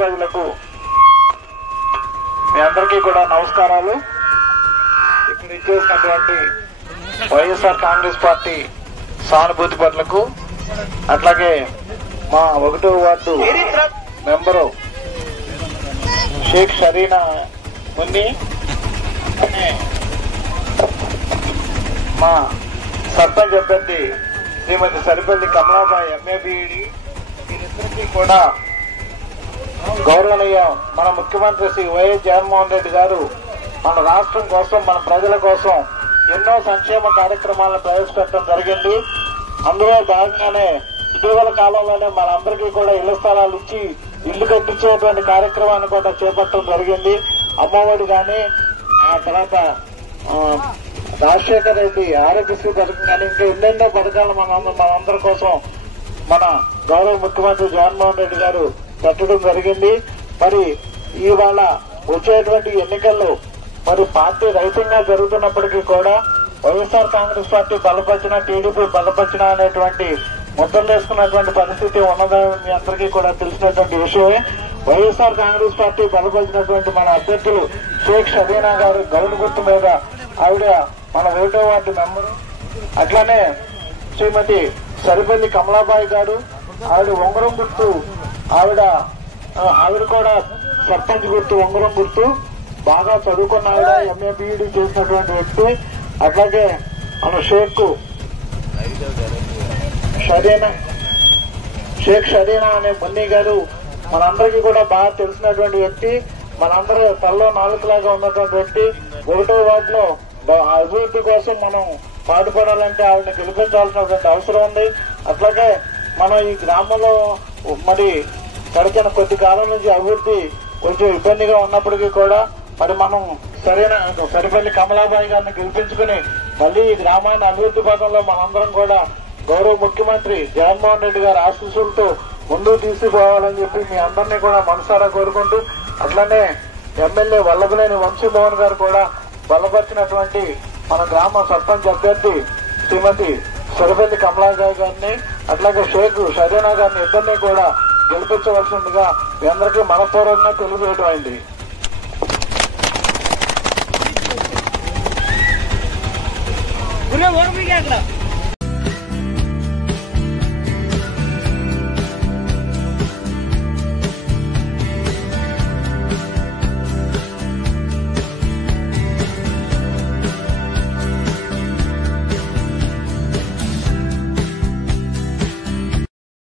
ప్రజలకు మీ అందరికీ కూడా నమస్కారాలు. ఇక్కడ ఇచ్చేసినటువంటి వైఎస్ఆర్ కాంగ్రెస్ పార్టీ సానుభూతి పరులకు, అట్లాగే మా 1వ వార్డు మెంబరు షేక్ షరీనా మున్ని, మా సర్పంచ్ అభ్యర్థి శ్రీమతి సరిపల్లి కమలాబాయి ఎంఏబిఈడి, వీరిద్దరికీ కూడా గౌరవనీయ మన ముఖ్యమంత్రి శ్రీ వైఎస్ జగన్మోహన్ రెడ్డి గారు మన రాష్ట్రం కోసం, మన ప్రజల కోసం ఎన్నో సంక్షేమ కార్యక్రమాలను ప్రవేశపెట్టడం జరిగింది. అందులో భాగంగానే ఇటీవల కాలంలోనే మనందరికీ కూడా ఇళ్ల స్థలాలు ఇచ్చి ఇల్లు కట్టించేటువంటి కార్యక్రమాన్ని కూడా చేపట్టడం జరిగింది. అమ్మఒడి కానీ, ఆ తర్వాత రాజశేఖర రెడ్డి ఆరోగ్యశ్రీ పథకం కానీ, ఇంకా ఎన్నెన్నో పథకాలు మనందరి కోసం మన గౌరవ ముఖ్యమంత్రి జగన్మోహన్ రెడ్డి గారు పెట్టడం జరిగింది. మరి ఇవాళ వచ్చేటువంటి ఎన్నికల్లో మరి పార్టీ రహితంగా జరుగుతున్నప్పటికీ కూడా వైఎస్ఆర్ కాంగ్రెస్ పార్టీ బలపరిచిన, టీడీపీ బలపరిచిన అనేటువంటి ముద్రలు వేసుకున్నటువంటి పరిస్థితి ఉన్నదని మీ అందరికీ కూడా తెలిసినటువంటి విషయమే. వైఎస్ఆర్ కాంగ్రెస్ పార్టీ బలపరిచినటువంటి మన అభ్యర్థులు షేక్ షరీనా గారు గౌడు గుర్తు మీద, ఆవిడ మన 1వ వార్డు మెంబరు. అట్లానే శ్రీమతి సరిపల్లి కమలాబాయి గారు, ఆవిడ ఉంగరం గుర్తు, ఆవిడ కూడా సర్పంచ్ గుర్తు ఉంగరం గుర్తు, బాగా చదువుకున్న ఆవిడ, ఎంఏ బీఈడీ చేసినటువంటి వ్యక్తి. అట్లాగే మన షేక్ షరీనా అనే మున్ని గారు మనందరికీ కూడా బాగా తెలిసినటువంటి వ్యక్తి, మనందరూ తల్లో నాలుగులాగా ఉన్నటువంటి వ్యక్తి. 1వ వార్డులో అభివృద్ధి కోసం మనం పాటుపడాలంటే ఆవిడని గెలిపించాల్సినటువంటి అవసరం ఉంది. అట్లాగే మనం ఈ గ్రామంలో మరి గడిచిన కొద్ది కాలం నుంచి అభివృద్ధి కొంచెం ఇబ్బందిగా ఉన్నప్పటికీ కూడా మరి మనం సరిపల్లి కమలాబాయి గారిని గెలిపించుకుని మళ్లీ ఈ గ్రామాన్ని అభివృద్ధి పథంలో మనందరం కూడా గౌరవ ముఖ్యమంత్రి జగన్మోహన్ రెడ్డి గారి ఆశీస్సులతో ముందుకు తీసుకుపోవాలని చెప్పి మీ అందరినీ కూడా మనసారా కోరుకుంటూ, అట్లనే ఎమ్మెల్యే వల్లభనేని వంశీమోహన్ గారు కూడా బలపరిచినటువంటి మన గ్రామ సర్పంచ్ అభ్యర్థి శ్రీమతి సరిపల్లి కమలాబాయి గారిని, అట్లాగే షేక్ షరీనా గారిని ఇద్దరినీ కూడా గెలిపించవలసిందిగా మీ అందరికీ మనపూర్వకంగా తెలియజేయడం అయింది. Udah, baru mikir